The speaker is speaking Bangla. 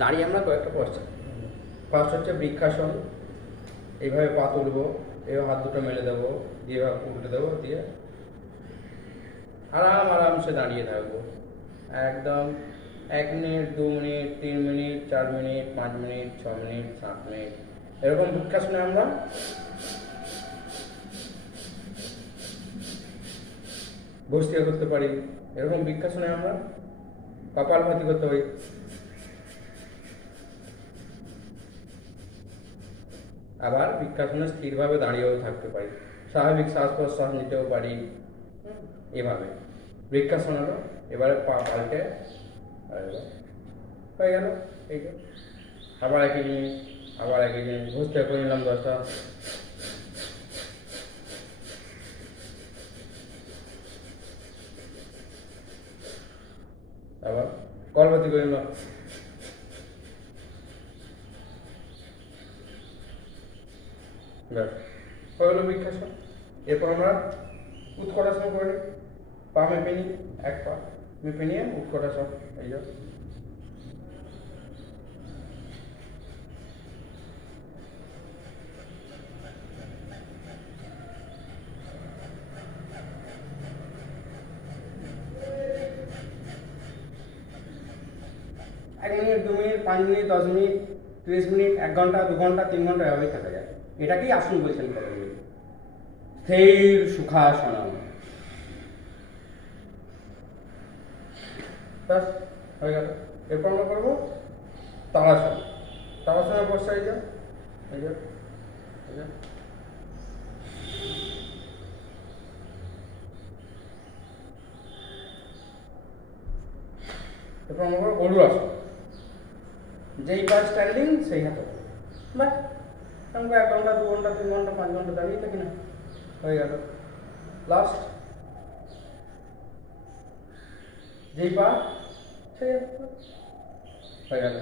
দাঁড়িয়ে আমরা কয়েকটা পশ্চাৎ। ফার্স্ট হচ্ছে বৃক্ষাসন, এইভাবে পা তুলবো, এভাবে হাত দুটো মেলে দেবো, দিয়ে এভাবে উল্টে দেবো, দিয়ে আরামসে দাঁড়িয়ে থাকবো একদম 1 minute, 2 minute, 3 minute, 4 minute, 5 minute, 6 minute, 7 minute. এরকম বৃক্ষাসনে আমরা ভস্ত্রিকা করতে পারি। এরকম বৃক্ষাসনে আমরা কপালভাতি করতে পারি। আবার বৃক্ষাসনে স্থিরভাবে দাঁড়িয়েও থাকতে পারি, স্বাভাবিক শ্বাস প্রশ্বাস নিতেও পারি। এভাবে বৃক্ষাসন হলো। এবারে পা পাল্টে হয়ে গেল। এই যে আবার একই জিনিস, আবার একই জিনিস ভস্ত্রিকা করে নিলাম 10টা। আবার কপালভাতি করে নিলাম। হয়ে গেল বৃক্ষাসন। এরপর আমরা উৎকটাসন করে নিই। পা মেপে নিই, এক পা মেপে নিয়ে উৎকটাসন। এই যে এক minute, 2 minute, 5 minute, 10 minute, 30 minute, 1 ঘন্টা, 2 ঘন্টা, 3 ঘন্টা এভাবেই থাকা যায়। এটাকেই আসন বলছেন কতগুলি। স্থির সুখাসন। ব্যাস হয়ে গেল। এরপর আমরা করবো তাড়াসন। তাড়াসনের অবস্থা এই যে এই যে এই যে এরপর আমরা করবো গরুরাসন। যেই পা স্ট্যান্ডিং সেই হাতে বাস। আমরা 1 ঘন্টা, 2 ঘন্টা, 3 ঘন্টা, 5 ঘন্টা দাঁড়িয়ে থাকি না, হয়ে গেল। লাস্ট যেই পা সেই হয়ে গেল।